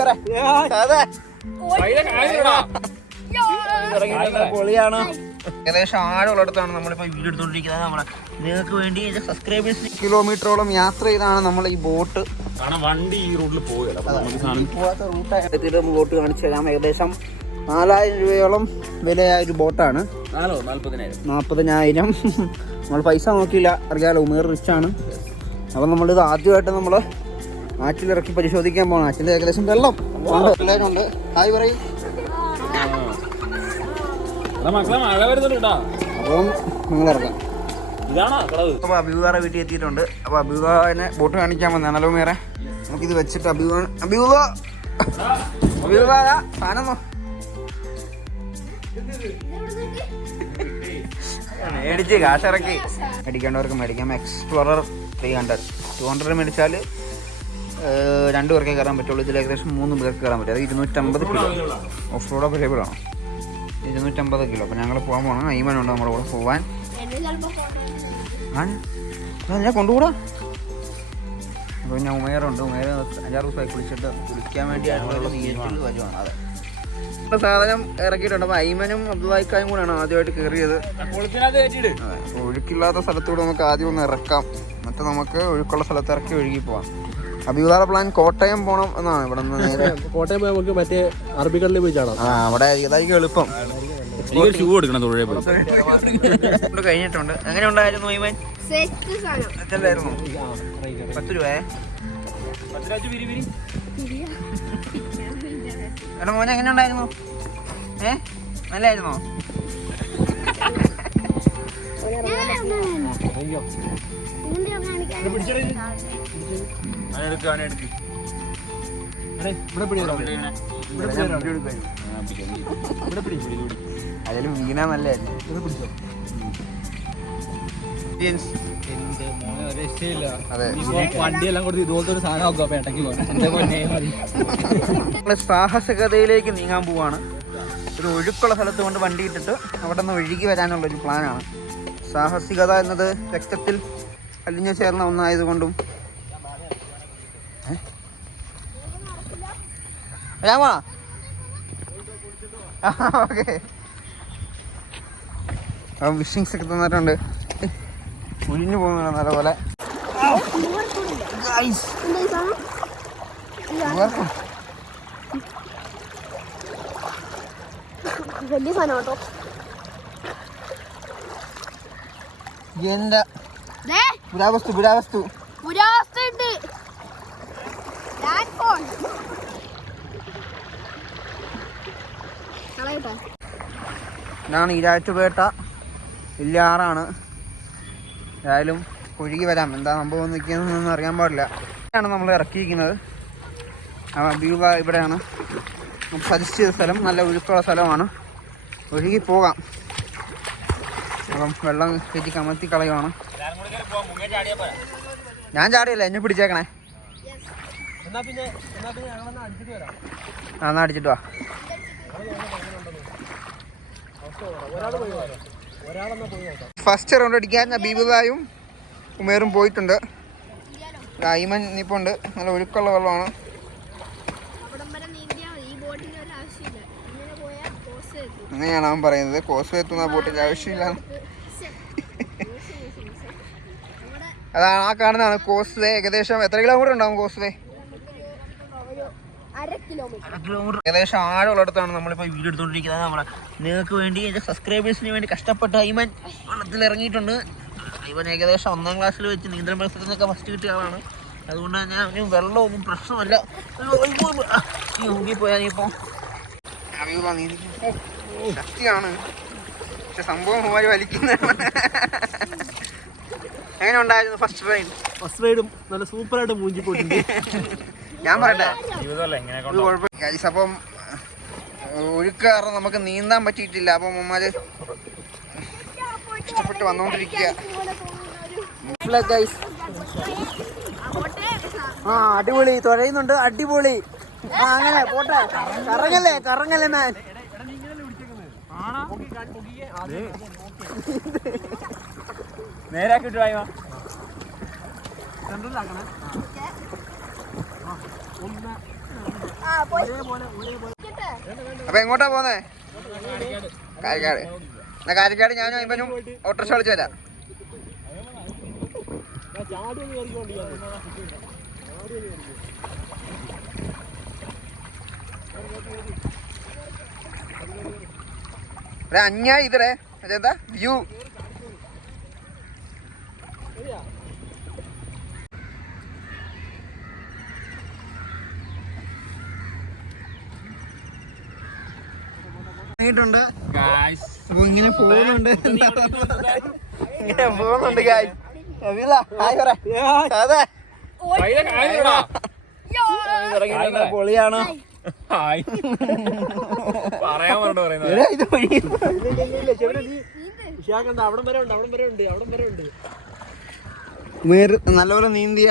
അതെ. പൊളിയാണ് ഏകദേശം ആഴമുള്ളിടത്താണ് നമ്മളിപ്പോൾ വീഡിയോ എടുത്തോണ്ടിരിക്കുന്നത്. നമ്മളെ നിങ്ങൾക്ക് വേണ്ടി സബ്സ്ക്രൈബേഴ്സ് കിലോമീറ്ററോളം യാത്ര ചെയ്താണ് നമ്മൾ ഈ ബോട്ട്. വണ്ടി ഈ റൂട്ടിൽ പോവാത്ത റൂട്ടായിട്ട് ബോട്ട് കാണിച്ചു തരാം. ഏകദേശം നാലായിരം രൂപയോളം വിലയായ ഒരു ബോട്ടാണ്. നാലോ? നാല്പതിനായിരം. നാൽപ്പതിനായിരം നമ്മൾ പൈസ നോക്കിയില്ല. അറിയാലോ ഉമേർ റിച്ചാണ് ആണ്. അപ്പം നമ്മളിത് ആദ്യമായിട്ട് നമ്മൾ ആറ്റിലിറക്കി പരിശോധിക്കാൻ പോകണം ആറ്റിൽ ഏകദേശം വെള്ളം. പിള്ളേരുണ്ട് ഹായ് പറയും. അപ്പം നിങ്ങൾ ഇറക്കാം അപ്പോൾ അഭിയുദാറെ വീട്ടിൽ എത്തിയിട്ടുണ്ട്. അപ്പോൾ അഭിയുദാനെ ബോട്ട് കാണിക്കാൻ വന്നതാണല്ലോ മേറെ. നമുക്കിത് വെച്ചിട്ട് സാധനം നോ- മേടിച്ച് കാശിറക്കി മേടിക്കേണ്ടവർക്ക് മേടിക്കാം. Explorer three hundred two hundred മേടിച്ചാൽ രണ്ട് പേർക്കേ കയറാൻ പറ്റുള്ളൂ. ഇതിൽ ഏകദേശം മൂന്ന് പേർക്ക് കയറാൻ പറ്റും. അത് ഇരുന്നൂറ്റമ്പത് കിലോ. ഓഫ് റോഡ് അവൈലബിൾ ആണോ? ഇരുന്നൂറ്റമ്പത് കിലോ. അപ്പോൾ ഞങ്ങൾ പോകാൻ പോകണം അയ്മനുണ്ട് നമ്മുടെ കൂടെ പോകാൻ ആണ്. ഞാൻ കൊണ്ടുകൂടാ. അപ്പോൾ ഞാൻ ഉമേറുണ്ട് ഉമേർ അഞ്ചാറ് ദിവസമായി കുളിച്ചിട്ട് കുളിക്കാൻ വേണ്ടിയായിട്ടുള്ള ഒരു തീയറ്റിൽ വരുവാണ്. അതെ. ഇപ്പൊ സാധനം ഇറക്കിയിട്ടുണ്ട്. അപ്പോൾ ഐമനും അബ്ദുല്ലായിക്കായും കൂടെയാണ് ആദ്യമായിട്ട് കയറിയത്. ഒഴുക്കില്ലാത്ത സ്ഥലത്തൂടെ നമുക്ക് ആദ്യം ഒന്ന് ഇറക്കാം. എന്നിട്ട് നമുക്ക് ഒഴുക്കുള്ള സ്ഥലത്ത് ഇറക്കി ഒഴുകി പോവാം. അഭിയുദാറ പ്ലാൻ കോട്ടയം പോണം എന്നാണ് ഇവിടെ നിന്ന് നേരെ. കോട്ടയം പോയി നമുക്ക് മറ്റേ അറബിക്കടലിൽ പോയി ചാടാം. ആ അവിടെ ഇതായിരിക്കും എളുപ്പം. ഷൂ എടുക്കണം തൊഴിലെ പോയി. കഴിഞ്ഞിട്ടുണ്ട്. എങ്ങനെ ഉണ്ടായിരുന്നു എത്രയായിരുന്നു പത്ത് രൂപയെ? എടാ മോനെ എങ്ങനെ ഉണ്ടായിരുന്നു? ഏ? നല്ലായിരുന്നോ? അതിലും വീണാ നല്ലായിരുന്നു സാഹസികതയിലേക്ക് നീങ്ങാൻ പോവാണ്. ഒരു ഒഴുക്കുള്ള സ്ഥലത്ത് കൊണ്ട് വണ്ടി ഇട്ടിട്ട് അവിടെ നിന്ന് ഒഴുകി വരാനുള്ള ഒരു പ്ലാനാണ് സാഹസികത എന്നത് രക്തത്തിൽ അലിഞ്ഞു ചേർന്ന ഒന്നായതുകൊണ്ടും? രാമാ? ഓക്കെ. വിഷിങ്സ് ഒക്കെ തന്നിട്ടുണ്ട്. ഒഴിഞ്ഞു പോകുന്ന നല്ല പോലെ. വലിയ സാധനം കേട്ടോ. എന്റെ പുരാവസ്തു പുരാവസ്തു. പുരാവസ്തു ഉണ്ട് ഇതാണ് ഈരാറ്റുപേട്ട ഇല്ലാറാണ്. ഏതായാലും ഒഴുകി വരാം. എന്താ സംഭവം നിൽക്കുന്നതെന്നൊന്നും അറിയാൻ പാടില്ല. ഇവിടെയാണ് നമ്മൾ ഇറക്കിയിരിക്കുന്നത്. വ്യൂ ഇവിടെയാണ്. സജസ്റ്റ് ചെയ്ത സ്ഥലം. നല്ല ഒഴുക്കുള്ള സ്ഥലമാണ്. ഒഴുകി പോകാം. അപ്പം വെള്ളം കയറ്റി കമത്തി കളയുവാണ്. ഞാൻ ചാടിയല്ല? എന്നെ പിടിച്ചേക്കണേ. എന്നാ അടിച്ചിട്ട് വാ. ഫസ്റ്റ് റൗണ്ട് അടിക്കാൻ ബീബുദായും ഉമേറും പോയിട്ടുണ്ട്. ഐമൻ നിപ്പുണ്ട് നല്ല ഒഴുക്കുള്ള വെള്ളമാണ് അവിടം വരെ നീന്തിയാൽ മതി ഈ ബോട്ടിന് ഒരു ആവശ്യമില്ല ഇങ്ങനെ പോയാൽ കോസ് എത്തും അങ്ങനെയാണ് അവൻ പറയുന്നത്. കോസ് എത്തുന്ന ബോട്ടിന്റെ ആവശ്യമില്ല. അതാണ് ആ കാണുന്നതാണ് കോസ് വേ. ഏകദേശം എത്ര കിലോമീറ്റർ ഉണ്ടാവും കോസ് വേ? ഒരു അര കിലോമീറ്റർ കിലോമീറ്റർ ഏകദേശം ആഴമുള്ളിടത്താണ് നമ്മളിപ്പോൾ വീഡിയോ എടുത്തുകൊണ്ടിരിക്കുന്നത്. നമ്മളെ നിങ്ങൾക്ക് വേണ്ടി എന്റെ സബ്സ്ക്രൈബേഴ്സിന് വേണ്ടി കഷ്ടപ്പെട്ട് ഐമൻ വെള്ളത്തിൽ ഇറങ്ങിയിട്ടുണ്ട്. ഐമൻ ഏകദേശം ഒന്നാം ക്ലാസ്സിൽ വെച്ച് നീന്തൽ മത്സരത്തിൽ നിന്നൊക്കെ ഫസ്റ്റ് കിട്ടിയ ആളാണ്. അതുകൊണ്ട് തന്നെ അവന് വെള്ളമൊന്നും പ്രശ്നമല്ല. പോയാൽ ഇപ്പോൾ ശക്തിയാണ്. പക്ഷെ സംഭവം അവർ വലിക്കുന്നതാണ് എങ്ങനെ ഉണ്ടായിരുന്നു ഫസ്റ്റ് റൈഡ് ഫസ്റ്റ് റൈഡും നല്ല സൂപ്പറായിട്ട് മൂഞ്ചി പോയിട്ടുണ്ട്. ഞാൻ പറയട്ടെ. കുഴപ്പമില്ല ഗൈസ് അപ്പം ഏഹ്, ഒഴുക്ക് കാരണം നമുക്ക് നീന്താൻ പറ്റിയിട്ടില്ല. അപ്പം അമ്മമാര് ഇഷ്ടപ്പെട്ട് വന്നുകൊണ്ടിരിക്കുക ഗൈസ് ആ അടിപൊളി. തുഴയുന്നുണ്ട്. അടിപൊളി. ആ അങ്ങനെ പോട്ടെ. കറങ്ങല്ലേ കറങ്ങല്ലേ മാൻ നേരാക്കിട്ട് വായോ ഒന്ന് ആ പോയി ഒരേപോലെ ഒരേപോലെ ഇരിക്കട്ടെ. അപ്പൊ എങ്ങോട്ടാ പോന്നേ? കാരിക്കാട്. എന്നാ കാരിക്കാട് ഞാനും ഇവനും ഓട്ടോറിക്ഷ വിളിച്ചു വരാം. ഞാൻ ചാടി ഒരു അന്യായി ഇതേ അതെന്താ വ്യൂ. ണ്ട് അപ്പൊ ഇങ്ങനെ പോകുന്നുണ്ട്. ഇങ്ങനെ പോകുന്നുണ്ട് ഗായ് ഹായ് പറ. അതെ. യോ. പൊളിയാണോ. ഹായ്. പറയാൻ പറയുന്നത്. ഇത് വഴി അവിടം വരെ ഉണ്ട് അവിടം വരെ ഉണ്ട് അവിടം വരെ ഉണ്ട്. നല്ലപോലെ നീന്തിയ.